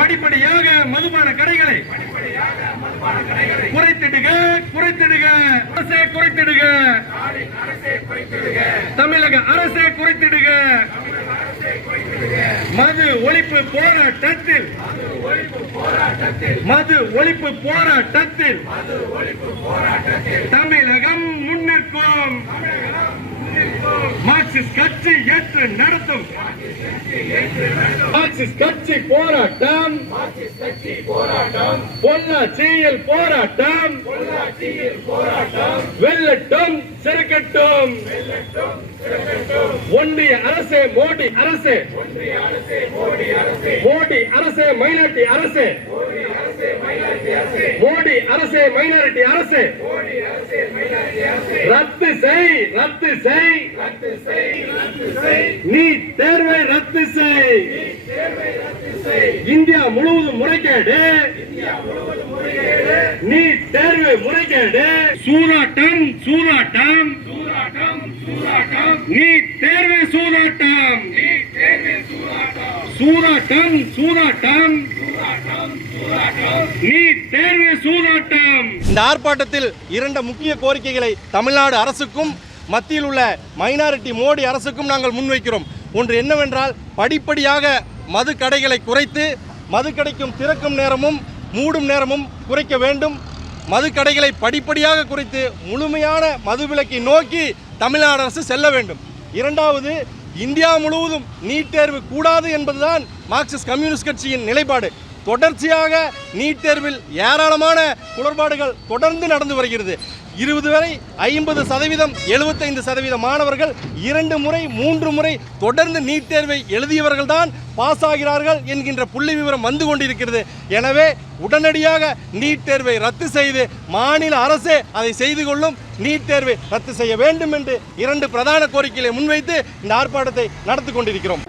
படிப்படியாக மதுபான கடைகளை குறைத்திடுக குறைத்திடுக அரசே குறைத்திடுக தமிழக அரசே குறைத்திடுக மது ஒழிப்பு போராட்டத்தில் தமிழகம் முன்னிற்கும் மார்க்சிஸ்ட் கட்சி ஏற்று நடத்தும் மார்க்சிஸ்ட் கட்சி போராட்டம் பொள்ளாச்சியில் போராட்டம் வெல்லட்டும் சிறக்கட்டும் ஒன்றிய அரசே மோடி அரசே மோடி அரசே மைனாரிட்டி அரசே மோடி அரசே மைனாரிட்டி அரசே ரத்து செய் ரத்து செய் நீட் தேர்வை ரத்து செய் இந்தியா முழுவதும் முறைகேடு நீட் தேர்வு முறைகேடு சூதாட்டம் சூதாட்டம் நீட் தேர்வு சூதாட்டம் சூதாட்டம் சூதாட்டம் நீட் தேர்வு சூதாட்டம். இந்த ஆர்ப்பாட்டத்தில் இரண்டு முக்கிய கோரிக்கைகளை தமிழ்நாடு அரசுக்கும் மத்தியில் உள்ள மைனாரிட்டி மோடி அரசுக்கும் நாங்கள் முன்வைக்கிறோம். ஒன்று என்னவென்றால், படிப்படியாக மது கடைகளை குறைத்து மது கடைக்கும் திறக்கும் நேரமும் மூடும் நேரமும் குறைக்க வேண்டும். மது கடைகளை படிப்படியாக குறைத்து முழுமையான மதுவிலக்கை நோக்கி தமிழ்நாடு அரசு செல்ல வேண்டும். இரண்டாவது, இந்தியா முழுவதும் நீட் தேர்வு கூடாது என்பதுதான் மார்க்சிஸ்ட் கம்யூனிஸ்ட் கட்சியின் நிலைப்பாடு. தொடர்ச்சியாக நீட் தேர்வில் ஏராளமான குளறுபாடுகள் தொடர்ந்து நடந்து வருகிறது. 20 வரை 50%, 75% மாணவர்கள் 2 முறை 3 முறை தொடர்ந்து நீட் தேர்வை எழுதியவர்கள் தான் பாஸ் ஆகிறார்கள் என்கின்ற புள்ளி விவரம் வந்து கொண்டிருக்கிறது. எனவே உடனடியாக நீட் தேர்வை ரத்து செய்து மாநில அரசே அதை செய்து கொள்ளும். நீட் தேர்வை ரத்து செய்ய வேண்டும் என்று 2 பிரதான கோரிக்கைகளை முன்வைத்து இந்த ஆர்ப்பாட்டத்தை நடத்தி கொண்டிருக்கிறோம்.